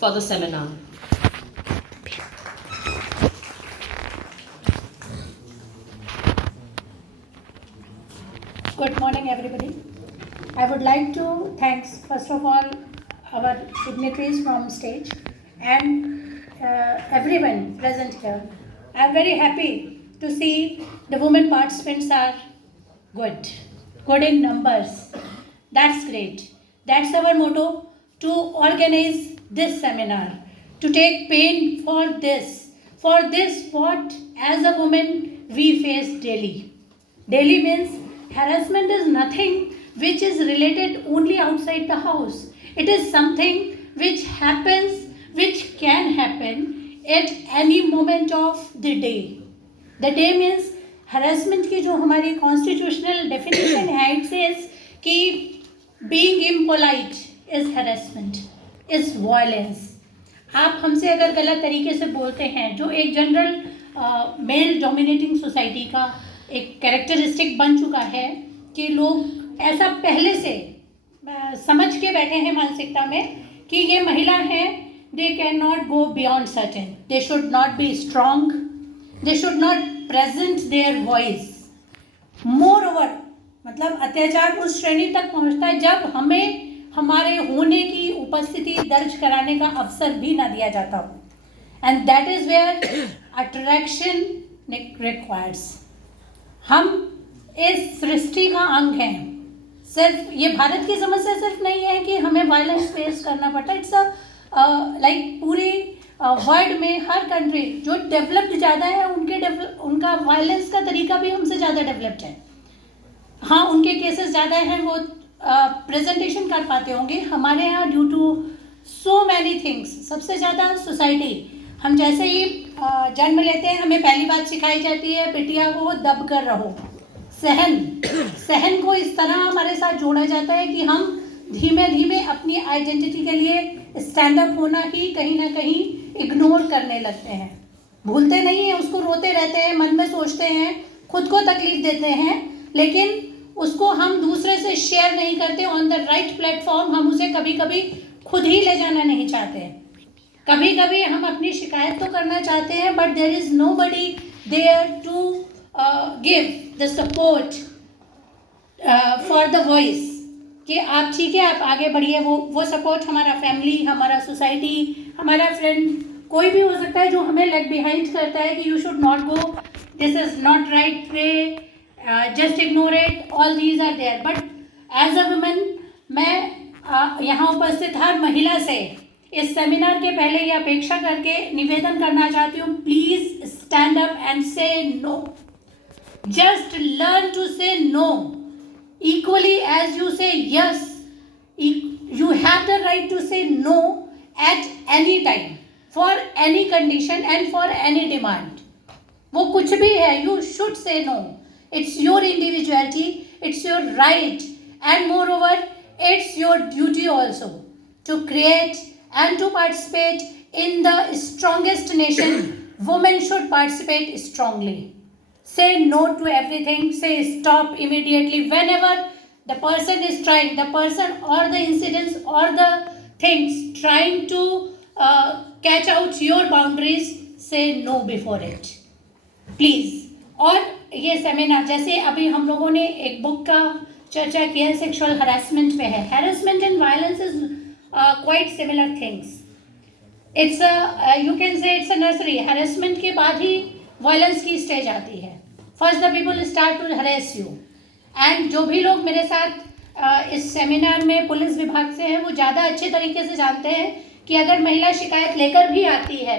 for the seminar. Good morning, everybody. I would like to thank, first of all, our dignitaries from stage and everyone present here. I am very happy to see the women participants are good in numbers. That's great. That's our motto, to organize this seminar, to take pain for this what as a woman we face daily. Daily means harassment is nothing which is related only outside the house. It is something which happens, which can happen at any moment of the day. The day means harassment की जो हमारी constitutional definition है, it says कि being impolite is harassment, is violence. आप हमसे अगर गलत तरीके से बोलते हैं, जो एक जनरल मेल डोमिनेटिंग सोसाइटी का एक कैरेक्टरिस्टिक बन चुका है कि लोग ऐसा पहले से समझ के बैठे हैं मानसिकता में कि ये महिला हैं, they can not go beyond certain, they should not be strong, they should not present their voice. More over मतलब अत्याचार उस श्रेणी तक पहुंचता है जब हमें हमारे होने की उपस्थिति दर्ज कराने का अवसर भी ना दिया जाता हो. And that is where attraction requires. हम इस सृष्टि का अंग हैं. सिर्फ ये भारत की समस्या सिर्फ नहीं है कि हमें वायलेंस फेस करना पड़ता है. इट्स लाइक पूरी वर्ल्ड में हर कंट्री जो डेवलप्ड ज़्यादा है उनका वायलेंस का तरीका भी हमसे ज़्यादा डेवलप्ड है. हाँ, उनके केसेस ज़्यादा हैं, वो प्रेजेंटेशन कर पाते होंगे. हमारे यहाँ due to so many things, सबसे ज़्यादा सोसाइटी, हम जैसे ही जन्म लेते हैं हमें पहली बात सिखाई जाती है, बिटिया को दब कर रहो. सहन को इस तरह हमारे साथ जोड़ा जाता है कि हम धीमे धीमे अपनी आइडेंटिटी के लिए स्टैंड अप होना ही कहीं ना कहीं इग्नोर करने लगते हैं. भूलते नहीं हैं उसको, रोते रहते हैं, मन में सोचते हैं, खुद को तकलीफ देते हैं, लेकिन उसको हम दूसरे से शेयर नहीं करते. ऑन द राइट प्लेटफॉर्म हम उसे कभी कभी खुद ही ले जाना नहीं चाहते. कभी कभी हम अपनी शिकायत तो करना चाहते हैं, but there is nobody there to give the support for the voice कि आप ठीक है, आप आगे बढ़िए. वो सपोर्ट हमारा फैमिली, हमारा सोसाइटी, हमारा फ्रेंड, कोई भी हो सकता है जो हमें लेग बिहाइंड करता है कि you should not go, this is not right way, just ignore it, all these are there. But as a women मैं यहाँ उपस्थित हर महिला से इस सेमिनार के पहले ये अपेक्षा करके निवेदन करना चाहती हूँ, प्लीज स्टैंड अप एंड से नो. जस्ट लर्न टू से no equally as you say yes. You have the right to say no at any time, for any condition and for any demand. वो कुछ भी है, you should say no. It's your individuality, it's your right, and moreover it's your duty also to create and to participate in the strongest nation. Women should participate strongly. Say no to everything, say stop immediately whenever the person is trying, the person or the incidents or the things trying to catch out your boundaries, say no before it, please. और ये seminar, जैसे अभी हम लोगों ने एक book का चर्चा किया है, सेक्सुअल हरासमेंट पे है. Harassment and violence is quite similar things. It's you can say it's a nursery. Harassment के बाद ही वायलेंस की स्टेज आती है. First the people start to harass you. And जो भी लोग मेरे साथ इस सेमिनार में पुलिस विभाग से हैं, वो ज़्यादा अच्छे तरीके से जानते हैं कि अगर महिला शिकायत लेकर भी आती है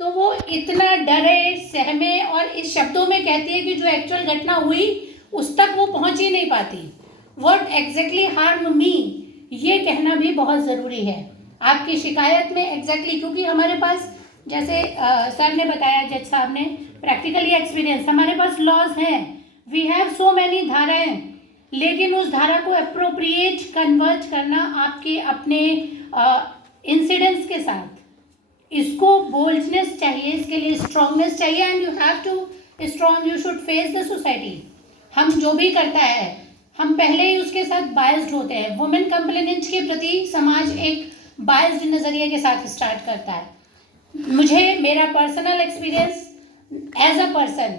तो वो इतना डरे, सहमे और इस शब्दों में कहती है कि जो एक्चुअल घटना हुई उस तक वो पहुंच ही नहीं पाती. व्हाट एग्जैक्टली हार्म मी, ये कहना भी बहुत ज़रूरी है आपकी शिकायत में एग्जैक्टली. क्योंकि हमारे पास, जैसे सर ने बताया, जज साहब ने, प्रैक्टिकली एक्सपीरियंस, हमारे पास लॉज हैं, वी हैव सो मैनी धाराएं, लेकिन उस धारा को अप्रोप्रिएट कन्वर्ट करना आपके अपने इंसिडेंट्स के साथ, इसको बोल्डनेस चाहिए, इसके लिए स्ट्रांगनेस चाहिए. And you have to strong, you should face the society. हम जो भी करता है हम पहले ही उसके साथ बायस्ड होते हैं. वुमेन कंप्लेनेंट के प्रति समाज एक बायस्ड नज़रिए के साथ स्टार्ट करता है। मुझे मेरा personal experience as a person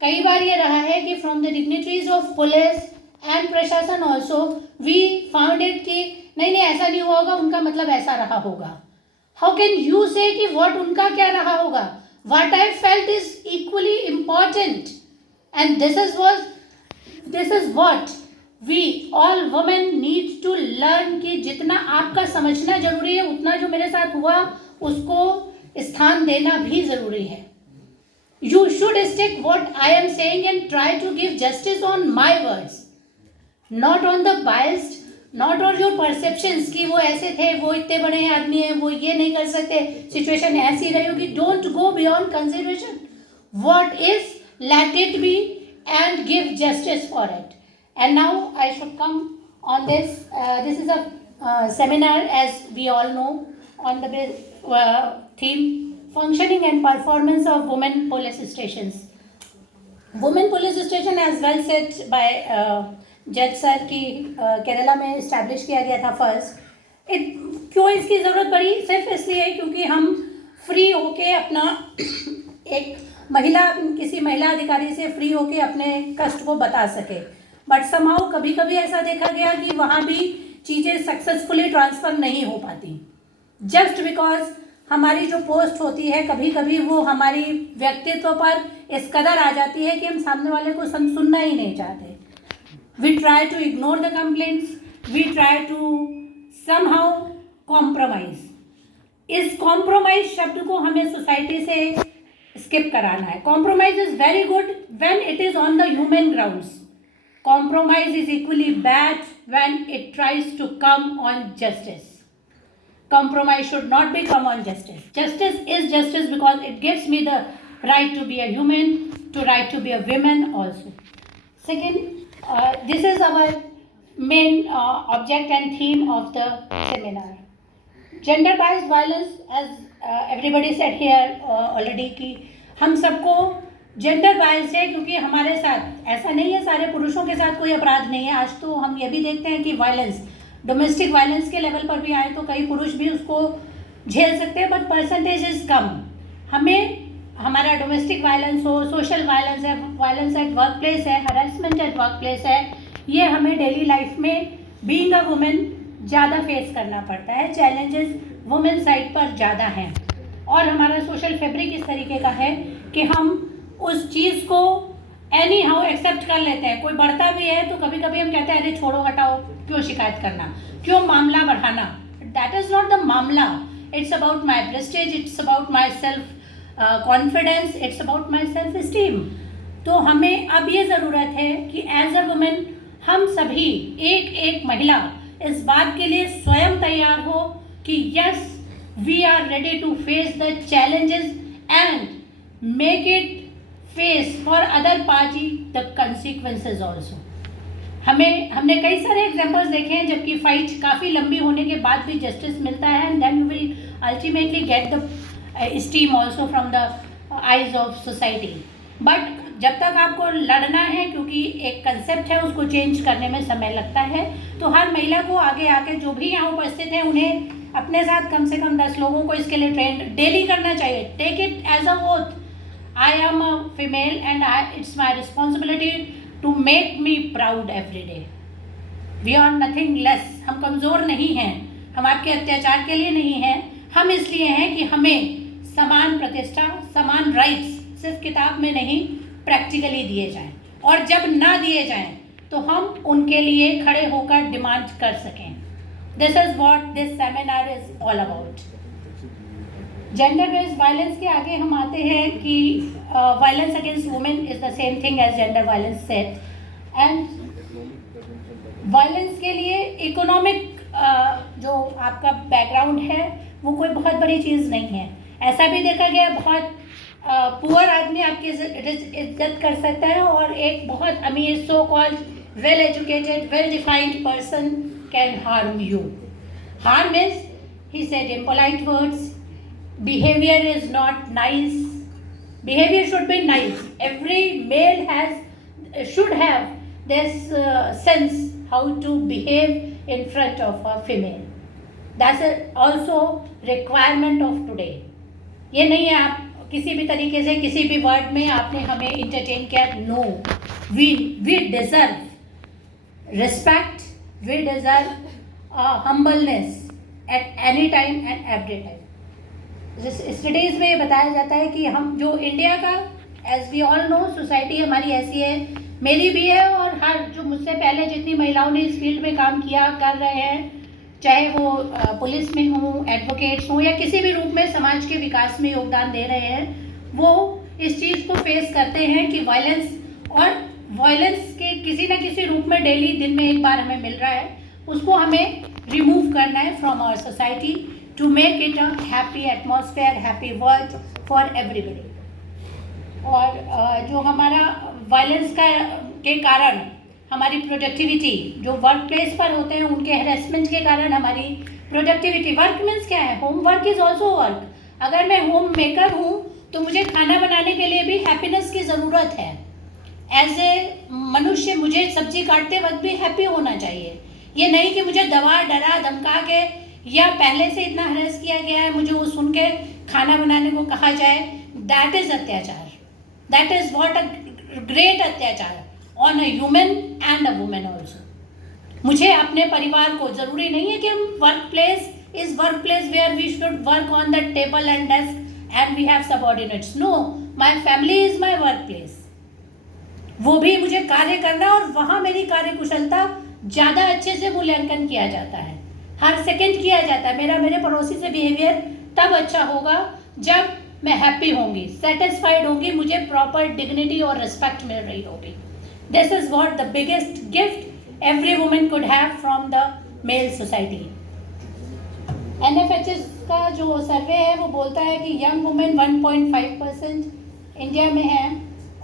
कई बार ये रहा है कि from the dignitaries of police and प्रशासन ऑल्सो वी फाउंड इट कि नहीं नहीं ऐसा नहीं हुआ होगा, उनका मतलब ऐसा रहा होगा। हाउ कैन यू से कि व्हाट उनका क्या रहा होगा? What I felt is equally important and this is what we all women need to learn कि जितना आपका समझना जरूरी है उतना जो मेरे साथ हुआ उसको स्थान देना भी जरूरी है। You should stick what I am saying and try to give justice on my words, not on the biased, not on your perceptions कि वो ऐसे थे, वो इतने बड़े आदमी हैं, वो ये नहीं कर सकते, सिचुएशन ऐसी रही होगी। Don't go beyond consideration. What is, let it be and give justice for it. And now I should come on this. This is a seminar, as we all know, on the theme functioning and performance of women police stations. Women police station as well said by जज sir की केरला में establish किया गया था first. क्यों इसकी ज़रूरत पड़ी? सिर्फ इसलिए क्योंकि हम फ्री होके अपना एक किसी महिला अधिकारी से फ्री होके अपने कष्ट को बता सके। बट समहाउ कभी कभी ऐसा देखा गया कि वहाँ भी चीज़ें सक्सेसफुली ट्रांसफ़र नहीं हो पाती, जस्ट बिकॉज हमारी जो पोस्ट होती है कभी कभी वो हमारी व्यक्तित्व पर इस कदर आ जाती है कि हम सामने वाले को सुनना ही नहीं चाहते। We try to ignore the complaints, we try to somehow compromise. इस कॉम्प्रोमाइज शब्द को हमें सोसाइटी से स्किप कराना है। Compromise is very good when it is on the human grounds. Compromise is equally bad when it tries to come on justice. Compromise should not be come on justice. Justice is justice because it gives me the right to be a human, to right to be a woman also. Second, this is our main object and theme of the seminar. Gender based violence, as everybody said here already कि हम सबको gender biased है, क्योंकि हमारे साथ ऐसा नहीं है सारे पुरुषों के साथ कोई अपराध नहीं है। आज तो हम ये भी देखते हैं कि वायलेंस, डोमेस्टिक वायलेंस के लेवल पर भी आए तो कई पुरुष भी उसको झेल सकते हैं, बट परसेंटेज इज कम। हमें हमारा डोमेस्टिक वायलेंस हो, सोशल वायलेंस है, वायलेंस एट वर्क प्लेस है, हरासमेंट एट वर्क प्लेस है, ये हमें डेली लाइफ में बीइंग अ वुमेन ज़्यादा फेस करना पड़ता है। चैलेंजेस वुमेन साइड पर ज़्यादा हैं और हमारा सोशल फैब्रिक इस तरीके का है कि हम उस चीज़ को एनी हाउ एक्सेप्ट कर लेते हैं। कोई बढ़ता भी है तो कभी कभी हम कहते हैं अरे छोड़ो हटाओ, क्यों शिकायत करना, क्यों मामला बढ़ाना। दैट इज़ नॉट द मामला। It's about my prestige, it's about my self confidence, it's about my self esteem. तो हमें अब ये ज़रूरत है कि एज अ वुमेन हम सभी एक एक महिला इस बात के लिए स्वयं तैयार हो कि yes we are ready to face the challenges and make it face for other party the consequences also. हमने कई सारे एग्जाम्पल्स देखे हैं जबकि फाइट काफ़ी लंबी होने के बाद भी जस्टिस मिलता है and then you will ultimately get the steam also from the eyes of society. But जब तक आपको लड़ना है, क्योंकि एक कंसेप्ट है उसको चेंज करने में समय लगता है, तो हर महिला को आगे आके जो भी यहाँ उपस्थित हैं उन्हें अपने साथ कम से कम 10 लोगों को इसके लिए ट्रेन डेली करना चाहिए। Take it as a oath. I am a female and it's my responsibility to make me proud every day. We are nothing less. हम कमज़ोर नहीं हैं, हम आपके अत्याचार के लिए नहीं हैं, हम इसलिए हैं कि हमें समान प्रतिष्ठा, समान राइट्स सिर्फ किताब में नहीं प्रैक्टिकली दिए जाएं, और जब ना दिए जाएं तो हम उनके लिए खड़े होकर डिमांड कर सकें। This is what this seminar is all about. Gender based violence के आगे हम आते हैं कि violence against women is the same thing age gender violence set. And violence के लिए इकोनॉमिक जो आपका बैकग्राउंड है वो कोई बहुत बड़ी चीज़ नहीं है। ऐसा भी देखा गया बहुत पुअर आदमी आपकी इज्जत कर सकता है और एक बहुत अमीर so called well educated well defined person can harm you. Harm is he said impolite words, behavior is not nice. Behavior should be nice. Every male should have this sense how to behave in front of a female. That's also requirement of today. ये नहीं है आप किसी भी तरीके से किसी भी वर्ड में आपने हमें इंटरटेन किया, no, we deserve respect, we deserve humbleness at any time and every time. Studies में ये बताया जाता है कि हम जो इंडिया का, as we all know, society हमारी ऐसी है, मेरी भी है और हर जो मुझसे पहले जितनी महिलाओं ने इस फील्ड में काम किया कर रहे हैं, चाहे वो पुलिस में हो, एडवोकेट्स हो या किसी भी रूप में समाज के विकास में योगदान दे रहे हैं, वो इस चीज़ को फेस करते हैं कि वायलेंस के किसी न किसी रूप में डेली दिन में एक बार हमें मिल रहा है, उसको हमें रिमूव करना है from our society to make it a happy atmosphere, happy world for everybody. और जो हमारा वायलेंस के कारण हमारी प्रोडक्टिविटी, जो वर्क प्लेस पर होते हैं उनके हैरेसमेंट के कारण हमारी प्रोडक्टिविटी, वर्क मीन्स क्या है, home work is also work. अगर मैं होम मेकर हूँ तो मुझे खाना बनाने के लिए भी हैप्पीनेस की ज़रूरत है। एज ए मनुष्य मुझे सब्जी काटते वक्त भी हैप्पी होना चाहिए। ये नहीं कि मुझे दबा डरा धमका के या पहले से इतना हरेस किया गया है, मुझे वो सुन के खाना बनाने को कहा जाए, दैट इज़ अत्याचार। That is what a great अत्याचार on a human and a women also. मुझे अपने परिवार को, ज़रूरी नहीं है कि हम work place is work place where we should work on the table and desk and we have subordinates. No, my family is my work place. वो भी मुझे कार्य करना और वहाँ मेरी कार्य कुशलता ज़्यादा अच्छे से मूल्यांकन किया जाता है, हर सेकंड किया जाता है। मेरे पड़ोसी से बिहेवियर तब अच्छा होगा जब मैं हैप्पी होंगी, सेटिस्फाइड होंगी, मुझे प्रॉपर डिग्निटी और रिस्पेक्ट मिल रही होगी। This is what the biggest gift every women could have from the male society. NFHS का जो सर्वे है वो बोलता है कि यंग वुमेन 1.5% इंडिया में है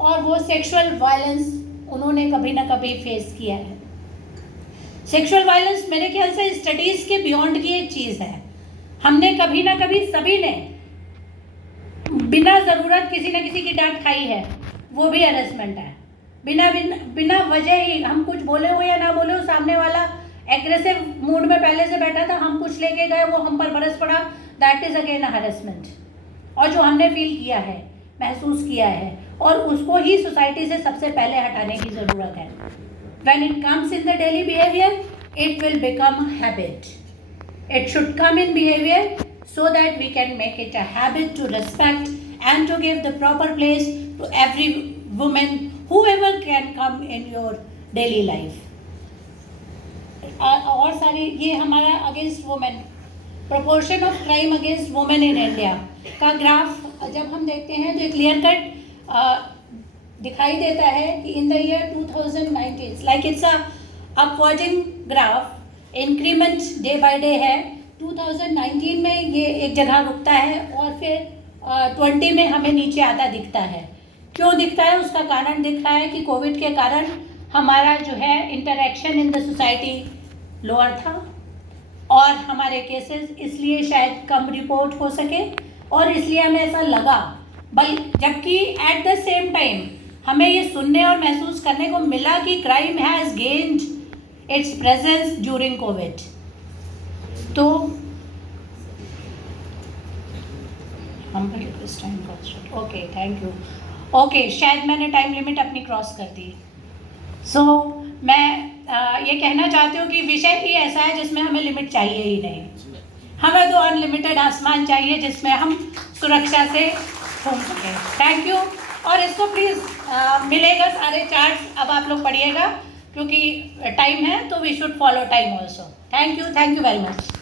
और वो सेक्सुअल वायलेंस उन्होंने कभी ना कभी फेस किया है। सेक्सुअल वायलेंस मेरे ख्याल से स्टडीज़ के बियॉन्ड की एक चीज़ है। हमने कभी ना कभी सभी ने बिना ज़रूरत किसी न किसी की डांट खाई है, वो भी हैरेसमेंट है। बिना वजह ही हम कुछ बोले हो या ना बोले हो, सामने वाला एग्रेसिव मूड में पहले से बैठा था, हम कुछ लेके गए, वो हम पर बरस पड़ा, that is again a harassment. और जो हमने फील किया है, महसूस किया है, और उसको ही सोसाइटी से सबसे पहले हटाने की ज़रूरत है। When it comes in the daily behavior, it will become a habit. It should come in behavior so that we can make it a habit to respect and to give the proper place to every woman, whoever can come in your daily life. और सारी ये हमारा against women, proportion of crime against women in India का graph जब हम देखते हैं तो एक क्लियर कट दिखाई देता है कि in the year 2019 like it's a upwarding graph, increment day by day है। 2019 में ये एक जगह रुकता है और फिर 20 में हमें नीचे आता दिखता है। क्यों दिखता है? उसका कारण दिख रहा है कि कोविड के कारण हमारा जो है interaction in the society lower था और हमारे केसेस इसलिए शायद कम रिपोर्ट हो सके और इसलिए हमें ऐसा लगा, जबकि एट द सेम टाइम हमें ये सुनने और महसूस करने को मिला कि crime has gained it's presence during Covid. तो हम ओके, थैंक यू। ओके, शायद मैंने टाइम लिमिट अपनी क्रॉस कर दी। सो मैं ये कहना चाहती हूँ कि विषय ही ऐसा है जिसमें हमें लिमिट चाहिए ही नहीं। हमें तो अनलिमिटेड आसमान चाहिए जिसमें हम सुरक्षा से घूम सकें। Thank you. और इसको प्लीज़ मिलेगा सारे चार्ट्स, अब आप लोग पढ़िएगा क्योंकि टाइम है तो we should follow time also. Thank you very much.